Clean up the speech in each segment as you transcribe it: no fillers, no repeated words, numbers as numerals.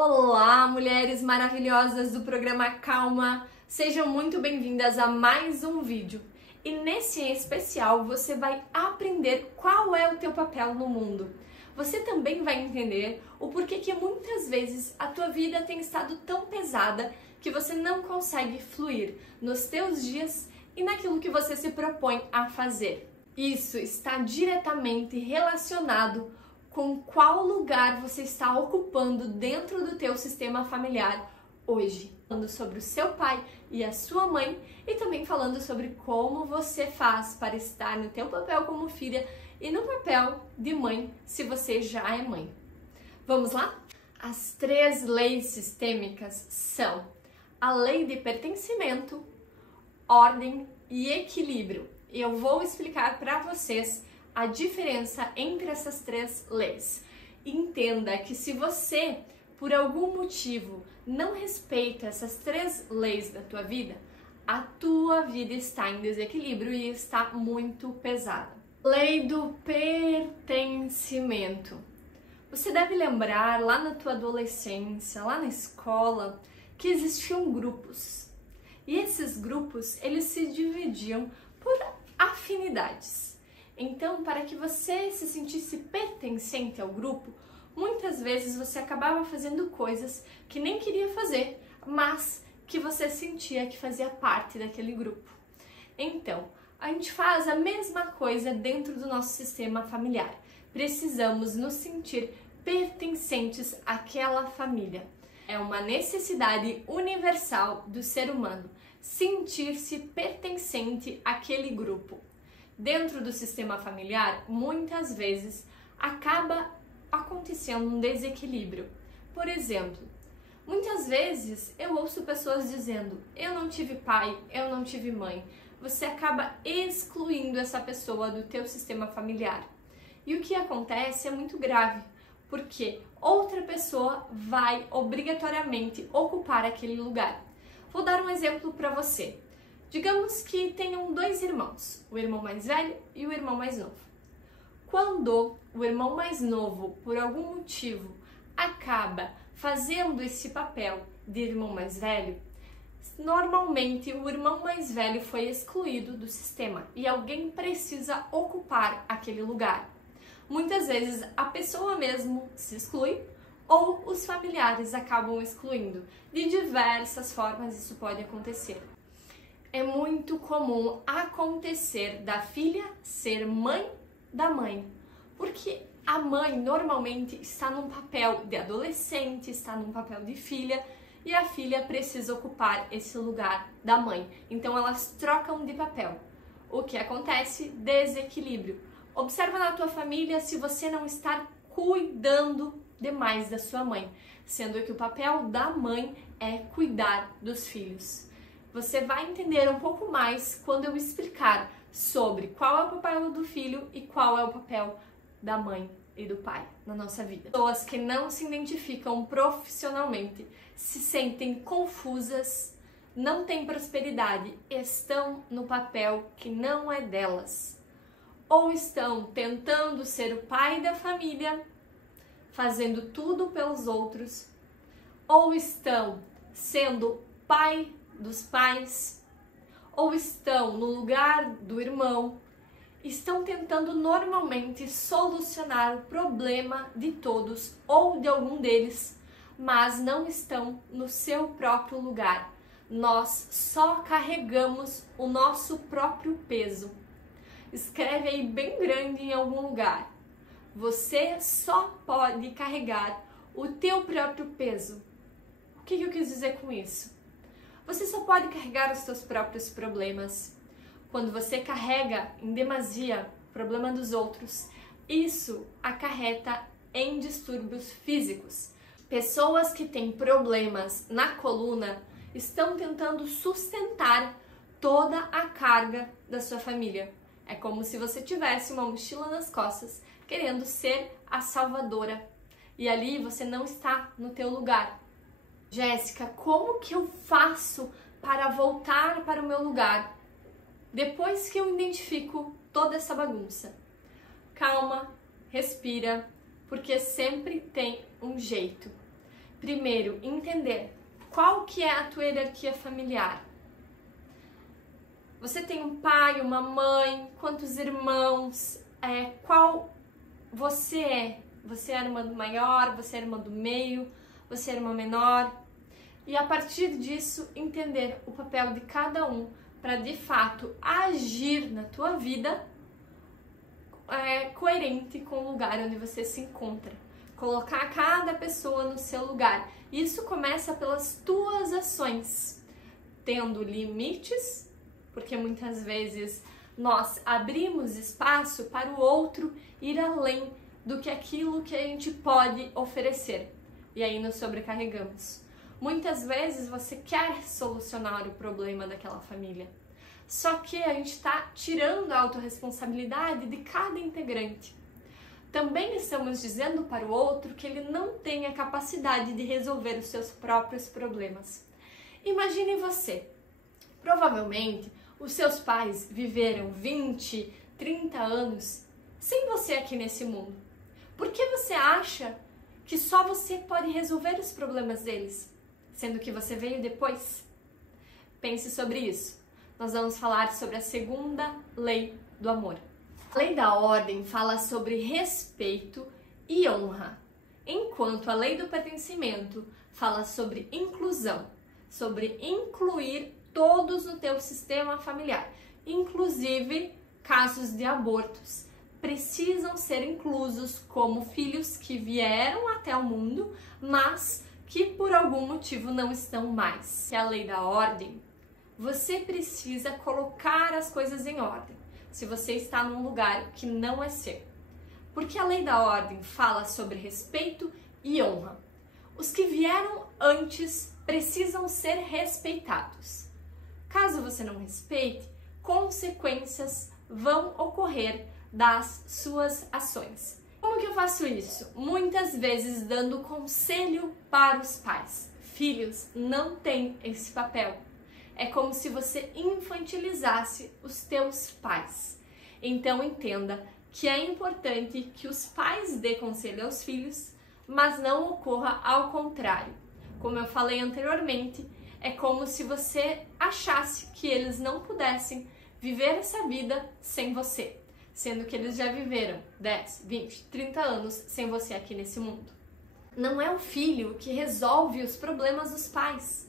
Olá, mulheres maravilhosas do programa Calma! Sejam muito bem-vindas a mais um vídeo. E nesse em especial você vai aprender qual é o teu papel no mundo. Você também vai entender o porquê que muitas vezes a tua vida tem estado tão pesada que você não consegue fluir nos teus dias e naquilo que você se propõe a fazer. Isso está diretamente relacionado com qual lugar você está ocupando dentro do teu sistema familiar hoje. Falando sobre o seu pai e a sua mãe e também falando sobre como você faz para estar no teu papel como filha e no papel de mãe, se você já é mãe. Vamos lá? As 3 leis sistêmicas são a lei de pertencimento, ordem e equilíbrio. E eu vou explicar para vocês a diferença entre essas 3 leis. Entenda que se você, por algum motivo, não respeita essas 3 leis da tua vida, a tua vida está em desequilíbrio e está muito pesada. Lei do pertencimento. Você deve lembrar lá na tua adolescência, lá na escola, que existiam grupos. E esses grupos, eles se dividiam por afinidades. Então, para que você se sentisse pertencente ao grupo, muitas vezes você acabava fazendo coisas que nem queria fazer, mas que você sentia que fazia parte daquele grupo. Então, a gente faz a mesma coisa dentro do nosso sistema familiar. Precisamos nos sentir pertencentes àquela família. É uma necessidade universal do ser humano sentir-se pertencente àquele grupo. Dentro do sistema familiar, muitas vezes acaba acontecendo um desequilíbrio. Por exemplo, muitas vezes eu ouço pessoas dizendo: eu não tive pai, eu não tive mãe. Você acaba excluindo essa pessoa do teu sistema familiar. E o que acontece é muito grave, porque outra pessoa vai obrigatoriamente ocupar aquele lugar. Vou dar um exemplo para você. Digamos que tenham 2 irmãos, o irmão mais velho e o irmão mais novo. Quando o irmão mais novo, por algum motivo, acaba fazendo esse papel de irmão mais velho, normalmente o irmão mais velho foi excluído do sistema e alguém precisa ocupar aquele lugar. Muitas vezes a pessoa mesmo se exclui ou os familiares acabam excluindo. De diversas formas isso pode acontecer. É muito comum acontecer da filha ser mãe da mãe, porque a mãe normalmente está num papel de adolescente, está num papel de filha, e a filha precisa ocupar esse lugar da mãe. Então elas trocam de papel. O que acontece? Desequilíbrio. Observa na tua família se você não está cuidando demais da sua mãe, sendo que o papel da mãe é cuidar dos filhos. Você vai entender um pouco mais quando eu explicar sobre qual é o papel do filho e qual é o papel da mãe e do pai na nossa vida. Pessoas que não se identificam profissionalmente, se sentem confusas, não têm prosperidade, estão no papel que não é delas. Ou estão tentando ser o pai da família, fazendo tudo pelos outros, ou estão sendo pai dos pais, ou estão no lugar do irmão, estão tentando normalmente solucionar o problema de todos ou de algum deles, mas não estão no seu próprio lugar. Nós só carregamos o nosso próprio peso. Escreve aí bem grande em algum lugar. Você só pode carregar o teu próprio peso. O que eu quis dizer com isso? Você só pode carregar os seus próprios problemas. Quando você carrega em demasia o problema dos outros, isso acarreta em distúrbios físicos. Pessoas que têm problemas na coluna estão tentando sustentar toda a carga da sua família. É como se você tivesse uma mochila nas costas, querendo ser a salvadora. E ali você não está no teu lugar. Jéssica, como que eu faço para voltar para o meu lugar depois que eu identifico toda essa bagunça? Calma, respira, porque sempre tem um jeito. Primeiro, entender qual que é a tua hierarquia familiar. Você tem um pai, uma mãe, quantos irmãos, qual você é? Você é a irmã do maior, você é a irmã do meio, você é a irmã menor? E a partir disso, entender o papel de cada um para de fato agir na tua vida coerente com o lugar onde você se encontra. Colocar cada pessoa no seu lugar. Isso começa pelas tuas ações, tendo limites, porque muitas vezes nós abrimos espaço para o outro ir além do que aquilo que a gente pode oferecer. E aí nos sobrecarregamos. Muitas vezes você quer solucionar o problema daquela família. Só que a gente está tirando a autorresponsabilidade de cada integrante. Também estamos dizendo para o outro que ele não tem a capacidade de resolver os seus próprios problemas. Imagine você. Provavelmente, os seus pais viveram 20, 30 anos sem você aqui nesse mundo. Por que você acha que só você pode resolver os problemas deles, sendo que você veio depois? Pense sobre isso. Nós vamos falar sobre a segunda lei do amor. A lei da ordem fala sobre respeito e honra, enquanto a lei do pertencimento fala sobre inclusão, sobre incluir todos no teu sistema familiar, inclusive casos de abortos. Precisam ser inclusos como filhos que vieram até o mundo, mas que por algum motivo não estão mais. E a lei da ordem, você precisa colocar as coisas em ordem, se você está num lugar que não é seu. Porque a lei da ordem fala sobre respeito e honra. Os que vieram antes precisam ser respeitados. Caso você não respeite, consequências vão ocorrer das suas ações. Como que eu faço isso? Muitas vezes dando conselho para os pais. Filhos não têm esse papel. É como se você infantilizasse os teus pais. Então entenda que é importante que os pais dê conselho aos filhos, mas não ocorra ao contrário. Como eu falei anteriormente, é como se você achasse que eles não pudessem viver essa vida sem você, sendo que eles já viveram 10, 20, 30 anos sem você aqui nesse mundo. Não é o filho que resolve os problemas dos pais,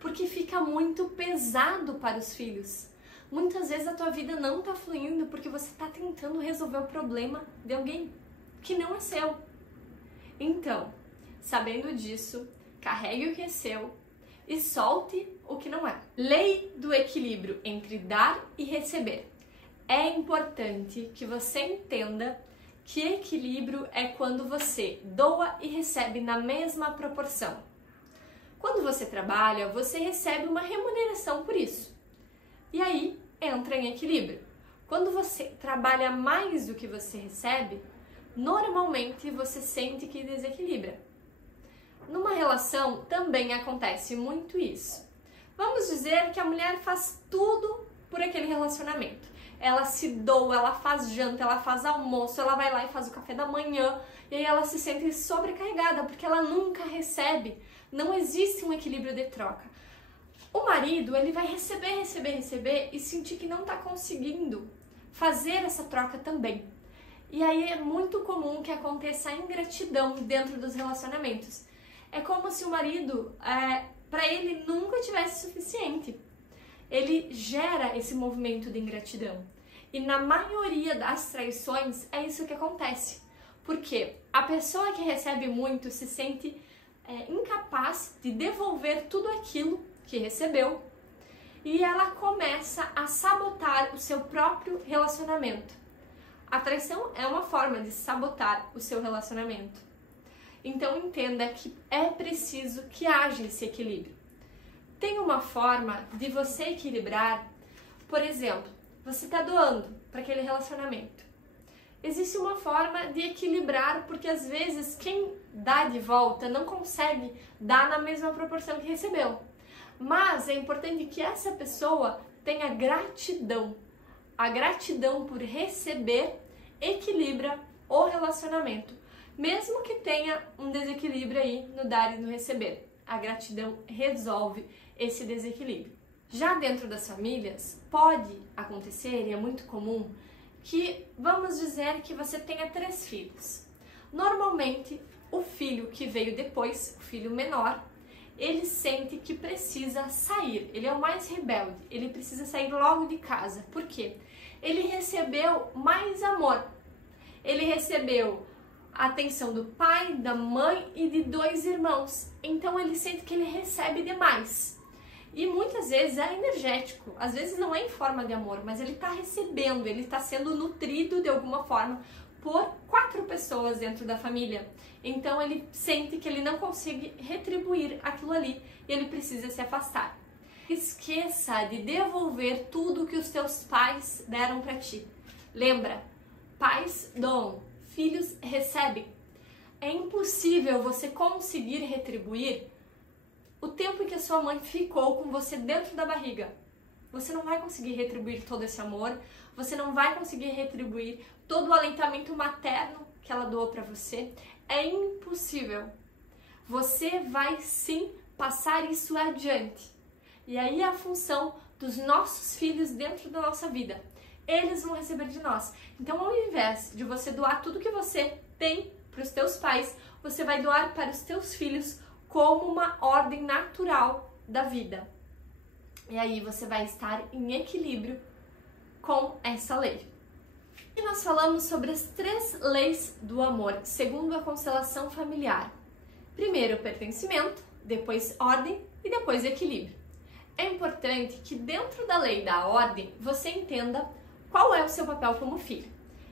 porque fica muito pesado para os filhos. Muitas vezes a tua vida não está fluindo porque você está tentando resolver o problema de alguém que não é seu. Então, sabendo disso, carregue o que é seu e solte o que não é. Lei do equilíbrio entre dar e receber. É importante que você entenda que equilíbrio é quando você doa e recebe na mesma proporção. Quando você trabalha, você recebe uma remuneração por isso. E aí entra em equilíbrio. Quando você trabalha mais do que você recebe, normalmente você sente que desequilibra. Numa relação também acontece muito isso. Vamos dizer que a mulher faz tudo por aquele relacionamento. Ela se doa, ela faz janta, ela faz almoço, ela vai lá e faz o café da manhã, e aí ela se sente sobrecarregada porque ela nunca recebe. Não existe um equilíbrio de troca. O marido, ele vai receber e sentir que não está conseguindo fazer essa troca também. E aí é muito comum que aconteça a ingratidão dentro dos relacionamentos. É como se o marido, para ele, nunca tivesse suficiente. Ele gera esse movimento de ingratidão. E na maioria das traições é isso que acontece. Porque a pessoa que recebe muito se sente incapaz de devolver tudo aquilo que recebeu e ela começa a sabotar o seu próprio relacionamento. A traição é uma forma de sabotar o seu relacionamento. Então entenda que é preciso que haja esse equilíbrio. Tem uma forma de você equilibrar, por exemplo, você está doando para aquele relacionamento. Existe uma forma de equilibrar, porque às vezes quem dá de volta não consegue dar na mesma proporção que recebeu. Mas é importante que essa pessoa tenha gratidão. A gratidão por receber equilibra o relacionamento. mesmo que tenha um desequilíbrio aí no dar e no receber. A gratidão resolve esse desequilíbrio. Já dentro das famílias, pode acontecer, e é muito comum, que vamos dizer que você tenha 3 filhos. Normalmente, o filho que veio depois, o filho menor, ele sente que precisa sair, ele é o mais rebelde, ele precisa sair logo de casa. Por quê? Ele recebeu mais amor, ele recebeu a atenção do pai, da mãe e de 2 irmãos, então ele sente que ele recebe demais. E muitas vezes é energético, às vezes não é em forma de amor, mas ele está recebendo, ele está sendo nutrido de alguma forma por 4 pessoas dentro da família. Então ele sente que ele não consegue retribuir aquilo ali e ele precisa se afastar. Esqueça de devolver tudo que os teus pais deram para ti. Lembra, pais dão, filhos recebem. É impossível você conseguir retribuir o tempo em que a sua mãe ficou com você dentro da barriga. Você não vai conseguir retribuir todo esse amor, você não vai conseguir retribuir todo o aleitamento materno que ela doou para você. É impossível. Você vai sim passar isso adiante. E aí é a função dos nossos filhos dentro da nossa vida. Eles vão receber de nós. Então, ao invés de você doar tudo que você tem para os teus pais, você vai doar para os teus filhos como uma ordem natural da vida. E aí você vai estar em equilíbrio com essa lei. E nós falamos sobre as 3 leis do amor, segundo a constelação familiar. Primeiro, pertencimento, depois ordem e depois equilíbrio. É importante que dentro da lei da ordem você entenda qual é o seu papel como filho.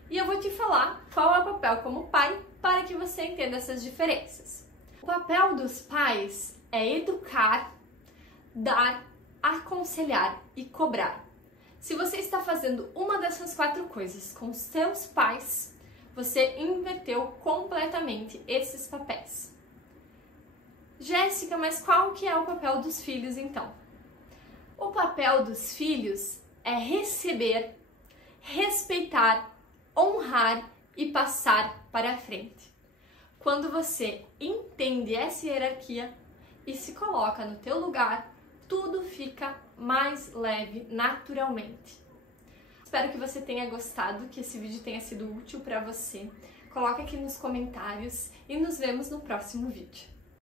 E eu vou te falar qual é o papel como pai para que você entenda essas diferenças. O papel dos pais é educar, dar, aconselhar e cobrar. Se você está fazendo uma dessas 4 coisas com os seus pais, você inverteu completamente esses papéis. Jéssica, mas qual que é o papel dos filhos então? O papel dos filhos é receber, respeitar, honrar e passar para a frente. Quando você entende essa hierarquia e se coloca no teu lugar, tudo fica mais leve naturalmente. Espero que você tenha gostado, que esse vídeo tenha sido útil para você. Coloca aqui nos comentários e nos vemos no próximo vídeo.